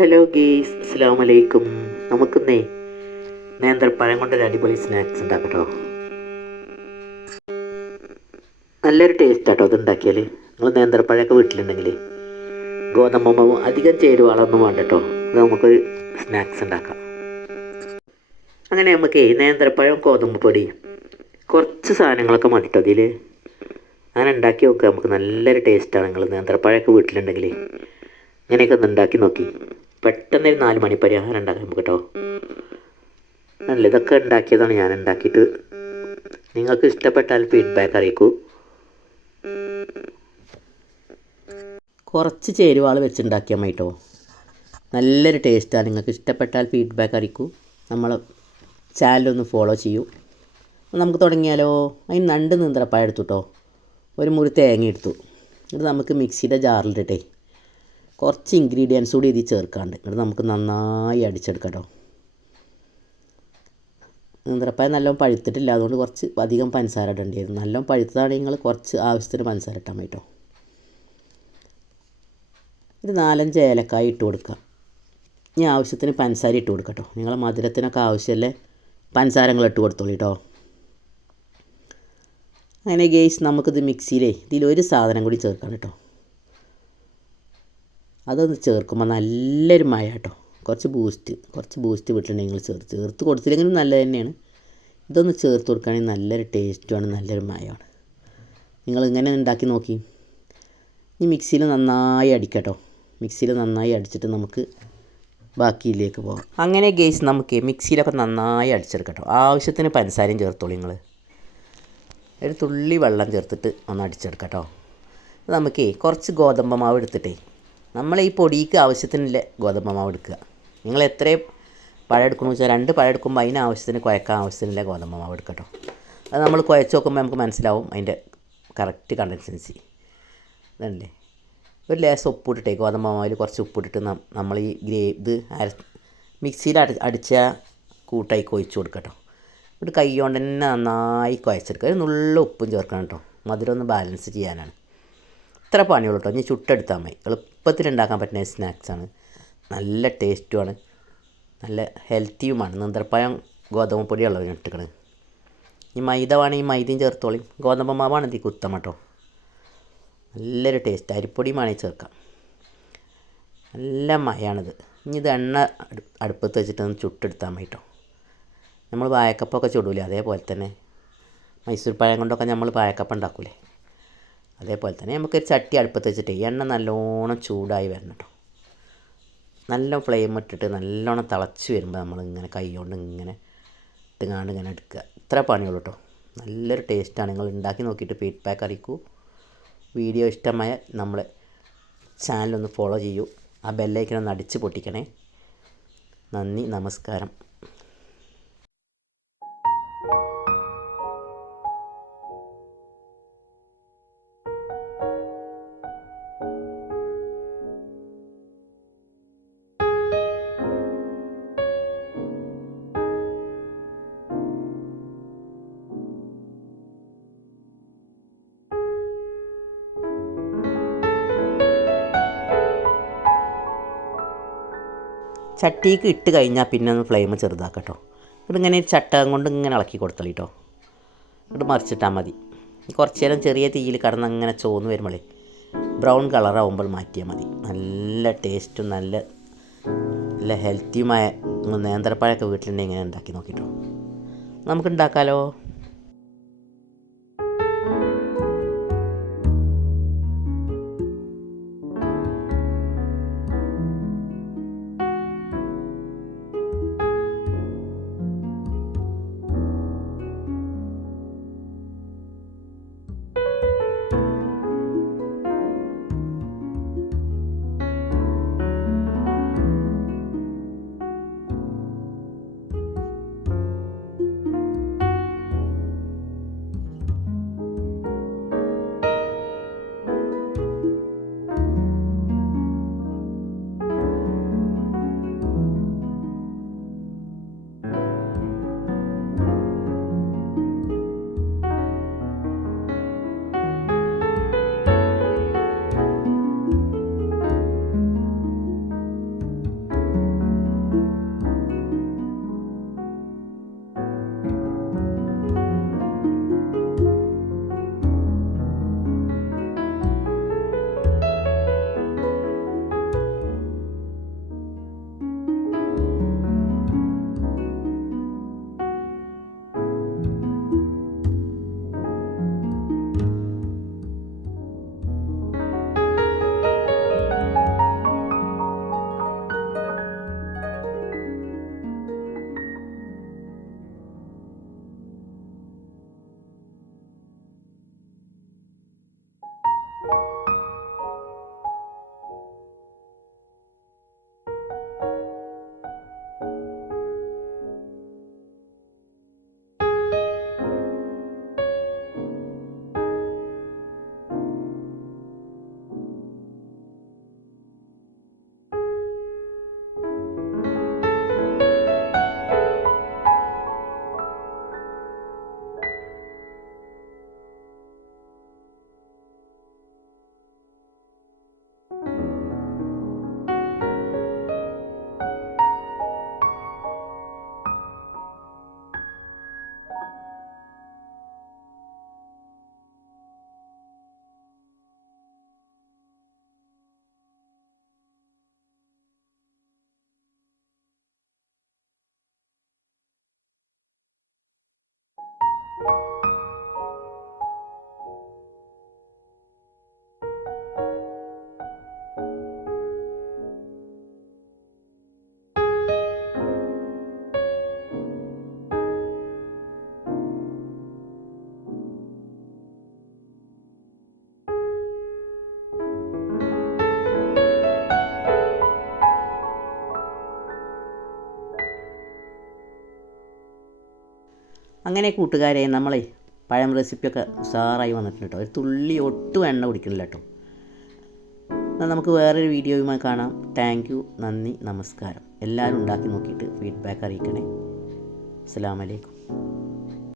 Hello guys അസ്സാം വലൈക്കും നമുക്കിന്നേ നേന്ത്രപ്പഴം കൊണ്ടൊരു അടിപൊളി സ്നാക്സ് ഉണ്ടാക്കട്ടോ. നല്ലൊരു ടേസ്റ്റ് ആട്ടോ അത് ഉണ്ടാക്കിയാൽ നിങ്ങൾ നേന്ത്രപ്പഴമൊക്കെ വീട്ടിലുണ്ടെങ്കിൽ ഗോതമ്പ് അധികം ചേരുവാളൊന്നും വേണ്ട കേട്ടോ ഇത് നമുക്കൊരു സ്നാക്സ് ഉണ്ടാക്കാം. അങ്ങനെ നമുക്ക് നേന്ത്രപ്പഴം ഗോതമ്പ് പൊടി കുറച്ച് സാധനങ്ങളൊക്കെ മതി അതിൽ അങ്ങനെ ഉണ്ടാക്കി നോക്കുക നമുക്ക് നല്ലൊരു ടേസ്റ്റാണ് നിങ്ങൾ നേന്ത്രപ്പഴമൊക്കെ വീട്ടിലുണ്ടെങ്കിൽ ഇങ്ങനെയൊക്കെ ഒന്ന് ഉണ്ടാക്കി നോക്കി. പെട്ടെന്ന് ഒരു നാല് മണി പരിഹാരം ഉണ്ടാക്കാം നമുക്ക് കേട്ടോ അല്ല ഇതൊക്കെ ഉണ്ടാക്കിയതാണ് ഞാൻ ഉണ്ടാക്കിയിട്ട്. നിങ്ങൾക്ക് ഇഷ്ടപ്പെട്ടാൽ ഫീഡ്ബാക്ക് അറിയിക്കൂ. കുറച്ച് ചേരുവാൾ വെച്ചുണ്ടാക്കിയാൽ മതി കേട്ടോ നല്ലൊരു ടേസ്റ്റാണ് നിങ്ങൾക്ക് ഇഷ്ടപ്പെട്ടാൽ ഫീഡ്ബാക്ക് അറിയിക്കൂ. നമ്മൾ ചാനലൊന്ന് ഫോളോ ചെയ്യൂ. നമുക്ക് തുടങ്ങിയാലോ? അതിന് നണ്ട് നീന്തലപ്പായ എടുത്തു കേട്ടോ ഒരു മുറി തേങ്ങ എടുത്തു. ഇത് നമുക്ക് മിക്സിയുടെ ജാറിലിട്ടേ കുറച്ച് ഇൻഗ്രീഡിയൻസ് കൂടി ഇതിൽ ചേർക്കാണ്ട് എന്നിട്ട് നമുക്ക് നന്നായി അടിച്ചെടുക്കാം കേട്ടോ നീന്തലപ്പായ നല്ലോണം പഴുത്തിട്ടില്ല. അതുകൊണ്ട് കുറച്ച് അധികം പഞ്ചസാര ഇടേണ്ടിയിരുന്നു നല്ലോണം പഴുത്തതാണെങ്കിൽ നിങ്ങൾ കുറച്ച് ആവശ്യത്തിന് പഞ്ചസാര ഇട്ടാൽ മതി കേട്ടോ ഒരു നാലഞ്ച് ഏലക്കായ ഇട്ട് കൊടുക്കുക. ഇനി ആവശ്യത്തിന് പഞ്ചസാര ഇട്ട് കൊടുക്കുക കേട്ടോ നിങ്ങളെ മധുരത്തിനൊക്കെ ആവശ്യമല്ലേ പഞ്ചസാരങ്ങൾ ഇട്ട് കൊടുത്തോളൂ കേട്ടോ അങ്ങനെ ഗേസ് നമുക്കിത് മിക്സിയിലേ ഇതിലൊരു സാധനം കൂടി ചേർക്കാം കേട്ടോ അതൊന്ന് ചേർക്കുമ്പോൾ നല്ലൊരു മഴ കേട്ടോ കുറച്ച് ബൂസ്റ്റ് കുറച്ച് ബൂസ്റ്റ് വീട്ടിലുണ്ടെങ്കിൽ ചേർത്ത് ചേർത്ത് കൊടുത്തില്ലെങ്കിലും നല്ലത് തന്നെയാണ്. ഇതൊന്ന് ചേർത്ത് കൊടുക്കുകയാണെങ്കിൽ നല്ലൊരു ടേസ്റ്റുമാണ് നല്ലൊരു മയമാണ് നിങ്ങൾ ഇങ്ങനെ ഉണ്ടാക്കി നോക്കി. ഈ മിക്സിയിൽ നന്നായി അടിക്കട്ടോ. മിക്സിയിൽ നന്നായി അടിച്ചിട്ട് നമുക്ക് ബാക്കിയിലേക്ക് പോകാം. അങ്ങനെ ഗേസ് നമുക്ക് മിക്സിയിലൊക്കെ നന്നായി അടിച്ചെടുക്കട്ടോ. ആവശ്യത്തിന് പഞ്ചസാരയും ചേർത്തോളൂ നിങ്ങൾ. ഒരു തുള്ളി വെള്ളം ചേർത്തിട്ട് ഒന്ന് അടിച്ചെടുക്കട്ടോ. നമുക്ക് കുറച്ച് ഗോതമ്പ് മാവ് എടുത്തിട്ടേ നമ്മൾ ഈ പൊടിക്ക് ആവശ്യത്തിനുള്ള ഗോതമ്പ് മാവ് എടുക്കുക. നിങ്ങൾ എത്രയും പഴം എടുക്കണമെന്ന് വെച്ചാൽ രണ്ട് പഴം എടുക്കുമ്പോൾ അതിന് ആവശ്യത്തിന് കുഴക്കാൻ ആവശ്യത്തിനുള്ള ഗോതമ്പ് മാവ് എടുക്കട്ടോ അത് നമ്മൾ കുഴച്ച് നോക്കുമ്പോൾ നമുക്ക് മനസ്സിലാവും അതിന്റെ കറക്റ്റ് കണ്ടൻസൻസി. ഇതല്ലേ? ഒരു ലേശം ഉപ്പിട്ടിട്ടേ ഗോതമ്പ് മാവിൽ കുറച്ച് ഉപ്പിട്ടിട്ട് നമ്മൾ ഈ ഗ്രേ ഇത് അര മിക്സിയിൽ അടി അടിച്ച കൂട്ടായി കൊഴിച്ച് കൊടുക്കട്ടോ എന്നിട്ട് കൈ കൊണ്ട് തന്നെ നന്നായി കുഴച്ചെടുക്കുക ഒരു നുള്ള ഉപ്പും ചേർക്കണം കേട്ടോ. മധുരം ഒന്ന് ബാലൻസ് ചെയ്യാനാണ്. ഇത്ര പണിയുള്ളൂ കേട്ടോ ഇനി ചുട്ടെടുത്താൽ മതി. എളുപ്പത്തിൽ ഉണ്ടാക്കാൻ പറ്റുന്ന സ്നാക്സാണ് നല്ല ടേസ്റ്റുമാണ് നല്ല ഹെൽത്തിയുമാണ് നീന്തൽപ്പഴം ഗോതമ്പ് പൊടിയുള്ളത് ഇട്ടിക്കണ് ഈ മൈദ വേണമെങ്കിൽ മൈദയും ചേർത്തോളി. ഗോതമ്പ് മാവാണ് ഇതിൽ കുത്തം കേട്ടോ നല്ലൊരു ടേസ്റ്റ് അരിപ്പൊടിയും വേണമെങ്കിൽ ചേർക്കാം. നല്ല മയാണിത്. ഇനി ഇത് എണ്ണ അടുപ്പത്ത് വെച്ചിട്ട് ഒന്ന് ചുട്ടെടുത്താൽ മതി കേട്ടോ നമ്മൾ വായക്കപ്പൊക്കെ ചുടൂലേ അതേപോലെ തന്നെ. മൈസൂർ പഴം കൊണ്ടൊക്കെ നമ്മൾ പായക്കപ്പം ഉണ്ടാക്കൂലേ. അതേപോലെ തന്നെ നമുക്കൊരു ചട്ടി അടുപ്പത്ത് വെച്ചിട്ട് എണ്ണ നല്ലോണം ചൂടായി വരണം കേട്ടോ നല്ല ഫ്ലെയിം ഇട്ടിട്ട് നല്ലോണം തിളച്ച് വരുമ്പോൾ നമ്മളിങ്ങനെ കൈ കൊണ്ട് ഇങ്ങനെ ഇട്ടുങ്ങാണ്ട് ഇങ്ങനെ എടുക്കുക. ഇത്ര പണിയുള്ളൂ കേട്ടോ നല്ലൊരു ടേസ്റ്റാണ് നിങ്ങൾ ഉണ്ടാക്കി നോക്കിയിട്ട് ഫീഡ്ബാക്ക് അറിയിക്കൂ. വീഡിയോ ഇഷ്ടമായ നമ്മൾ ചാനലൊന്ന് ഫോളോ ചെയ്യൂ. ആ ബെല്ലൈക്കനൊന്ന് അടിച്ച് പൊട്ടിക്കണേ. നന്ദി നമസ്കാരം. ചട്ടിക്ക് ഇട്ട് കഴിഞ്ഞാൽ പിന്നെ ഒന്ന് ഫ്ലെയിം ചെറുതാക്കട്ടോ. ഇങ്ങനെ ചട്ടകം കൊണ്ട് ഇങ്ങനെ ഇളക്കി കൊടുത്തളി കേട്ടോ എന്നിട്ട് മറിച്ചിട്ടാൽ മതി. കുറച്ച് നേരം ചെറിയ തീയിൽ കടന്ന് അങ്ങനെ ചോന്ന് വരുമ്പോഴേ ബ്രൗൺ കളറാവുമ്പോൾ മാറ്റിയാൽ മതി. നല്ല ടേസ്റ്റും നല്ല നല്ല ഹെൽത്തിയുമായ നേന്ത്രപ്പഴമൊക്കെ വീട്ടിലുണ്ടെങ്കിൽ ഇങ്ങനെ ഉണ്ടാക്കി നോക്കിയിട്ടോ നമുക്ക് ഉണ്ടാക്കാലോ അങ്ങനെ കൂട്ടുകാരെ നമ്മളെ പഴം റെസിപ്പിയൊക്കെ ഉഷാറായി വന്നിട്ടുണ്ട് കേട്ടോ. ഒരു തുള്ളി ഒട്ടും എണ്ണ കുടിക്കണില്ല കേട്ടോ. എന്നാൽ നമുക്ക് വേറൊരു വീഡിയോയുമായി കാണാം. താങ്ക് യു നന്ദി. നമസ്കാരം. എല്ലാവരും ഉണ്ടാക്കി നോക്കിയിട്ട് ഫീഡ്ബാക്ക് അറിയിക്കണേ. അസ്സാം വലൈക്കും